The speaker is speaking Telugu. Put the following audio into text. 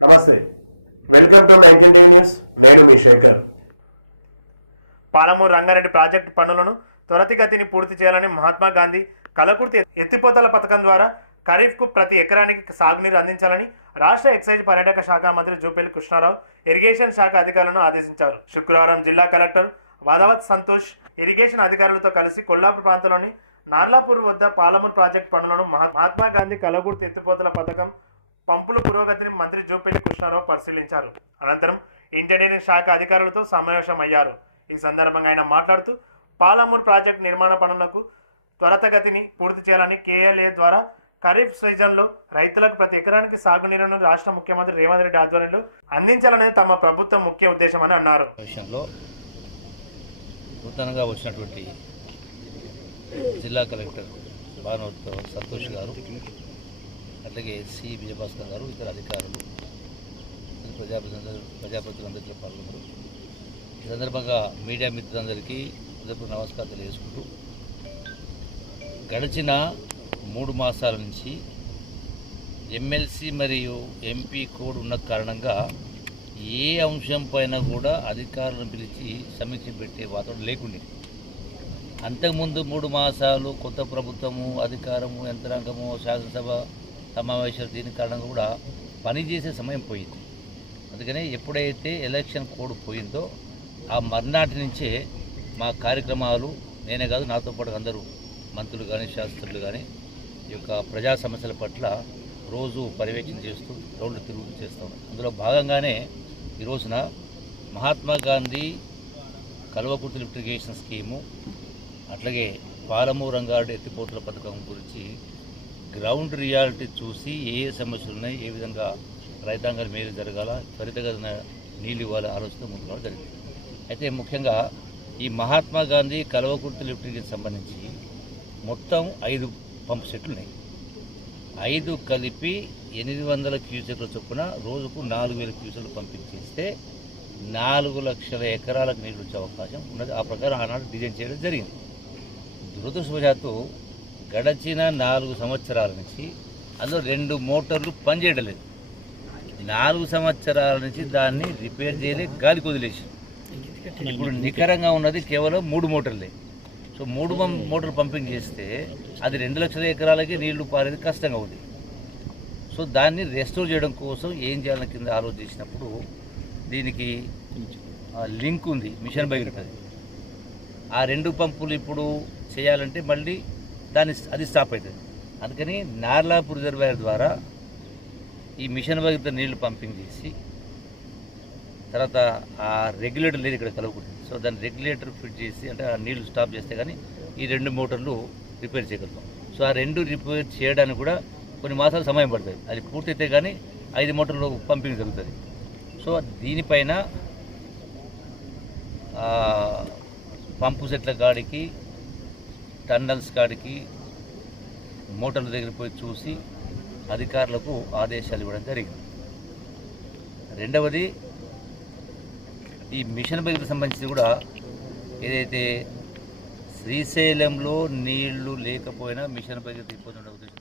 నమస్తే, వెల్కమ్ టు 19 న్యూస్. నేను మీ శేఖర్. పాలమూరు రంగారెడ్డి ప్రాజెక్టు పనులను త్వరితగతిని పూర్తి చేయాలని మహాత్మా గాంధీ కలకుర్తి ఎత్తిపోతల పథకం ద్వారా ఖరీఫ్కు ప్రతి ఎకరానికి సాగునీరు అందించాలని రాష్ట్ర ఎక్సైజ్ పర్యాటక శాఖ మంత్రి జూపల్లి కృష్ణారావు ఇరిగేషన్ శాఖ అధికారులను ఆదేశించారు. శుక్రవారం జిల్లా కలెక్టర్ వాదవత్ సంతోష్ ఇరిగేషన్ అధికారులతో కలిసి కొల్లాపూర్ ప్రాంతంలోని నార్లాపూర్ వద్ద పాలమూరు ప్రాజెక్టు పనులను మహాత్మా గాంధీ కలకుర్తి ఎత్తిపోతల పథకం పంపుల పురోగతిని మంత్రి జూపల్లి కృష్ణారావు పరిశీలించారు. అనంతరం ఇంజనీరింగ్ శాఖ అధికారులతో సమావేశమయ్యారు. ఈ సందర్భంగా ఆయన మాట్లాడుతూ పాలమూరు ప్రాజెక్టు నిర్మాణ పనులకు త్వరితగతిని పూర్తి చేయాలని కేఎల్ఏ ద్వారా ఖరీఫ్ సీజన్లో రైతులకు ప్రతి ఎకరానికి సాగునీరును రాష్ట్ర ముఖ్యమంత్రి రేవంత్ రెడ్డి ఆధ్వర్యంలో అందించాలనేది తమ ప్రభుత్వం ముఖ్య ఉద్దేశమని అన్నారు. విషయంలో నూతనంగా వచ్చినటువంటి జిల్లా కలెక్టర్ వాదవత్ సంతోష్ గారు, అట్లాగే సి విజయభాస్కర్ గారు, ఇతర అధికారులు, ప్రజాప్రతినిధులందరితో పాల్గొన్నారు. ఈ సందర్భంగా మీడియా మిత్రులందరికీ నమస్కారం తెలియజేసుకుంటూ, గడిచిన 3 మాసాల నుంచి ఎమ్మెల్సీ మరియు ఎంపీ కోడ్ ఉన్న కారణంగా ఏ అంశం పైన కూడా అధికారులను పిలిచి సమీక్ష పెట్టే వాతావరణం లేకుండే. అంతకుముందు 3 మాసాలు కొత్త ప్రభుత్వము, అధికారము, యంత్రాంగము, శాసనసభ సమావేశాలు దీని కారణంగా కూడా పనిచేసే సమయం పోయింది. అందుకనే ఎప్పుడైతే ఎలక్షన్ కోడ్ పోయిందో ఆ మర్నాటి నుంచే మా కార్యక్రమాలు, నేనే కాదు నాతో పాటు అందరూ మంత్రులు కానీ శాస్త్రులు కానీ ఈ యొక్క ప్రజా సమస్యల పట్ల రోజు పర్యవేక్షణ చేస్తూ రోడ్లు తిరుగుతూ చేస్తాం. అందులో భాగంగానే ఈ రోజున Mahatma Gandhi Kalwakurthy lift irrigation scheme, అట్లాగే పాలమూరు రంగారెడ్డి ఎత్తిపోతల పథకం గురించి గ్రౌండ్ రియాలిటీ చూసి ఏ సమస్యలు ఉన్నాయి, ఏ విధంగా రైతాంగాలు మేలు జరగాల, త్వరితగతిన నీళ్ళు ఇవ్వాలని ఆలోచన ముందుగా జరిగింది. అయితే ముఖ్యంగా ఈ మహాత్మా గాంధీ కల్వకుర్తి లిఫ్ట్ ఇరిగేషన్ సంబంధించి మొత్తం 5 పంప్ సెట్లు ఉన్నాయి. 5 కలిపి 800 క్యూసెక్ల చొప్పున రోజుకు 4000 క్యూసెక్లు పంపించేస్తే 4 లక్షల ఎకరాలకు నీళ్ళు వచ్చే అవకాశం ఉన్నది. ఆ ప్రకారం ఆనాడు డిజైన్ చేయడం జరిగింది. దురదృష్టవశాత్తు గడచిన 4 సంవత్సరాల నుంచి అందులో 2 మోటార్లు పనిచేయడం లేదు. 4 సంవత్సరాల నుంచి దాన్ని రిపేర్ చేయలే, గాలికి వదిలేసి ఇప్పుడు నికరంగా ఉన్నది కేవలం 3 మోటార్లే. సో 3 మోటార్లు పంపింగ్ చేస్తే అది 2 లక్షల ఎకరాలకి నీళ్లు పారేది కష్టంగా ఉంది. సో దాన్ని రెస్టోర్ చేయడం కోసం ఏం చేయాలని కింద ఆలోచించినప్పుడు దీనికి లింక్ ఉంది, మిషన్ భగీరథ. ఆ 2 పంపులు ఇప్పుడు చేయాలంటే మళ్ళీ అది స్టాప్ అవుతుంది. అందుకని నార్లాపూర్ రిజర్వాయర్ ద్వారా ఈ మిషన్ భగీరథ నీళ్లు పంపింగ్ చేసి తర్వాత ఆ రెగ్యులేటర్ లేదు ఇక్కడ కలవకూడదు. సో దాన్ని రెగ్యులేటర్ ఫిట్ చేసి, అంటే ఆ నీళ్లు స్టాప్ చేస్తే కానీ ఈ 2 మోటార్లు రిపేర్ చేయగలుగుతాం. సో ఆ 2 రిపేర్ చేయడానికి కూడా కొన్ని మాసాలు సమయం పడుతుంది. అది పూర్తయితే కానీ 5 మోటార్లు పంపింగ్ జరుగుతుంది. సో దీనిపైన పంపు సెట్ల కాడికి, టన్నల్స్ కాడికి మోటార్ల దగ్గర పోయి చూసి అధికారులకు ఆదేశాలు ఇవ్వడం జరిగింది. రెండవది, ఈ మిషన్ భగీరథ సంబంధించి కూడా ఏదైతే శ్రీశైలంలో నీళ్లు లేకపోయినా మిషన్ భగీరథ ఇబ్బంది ఉండే ఉద్దేశం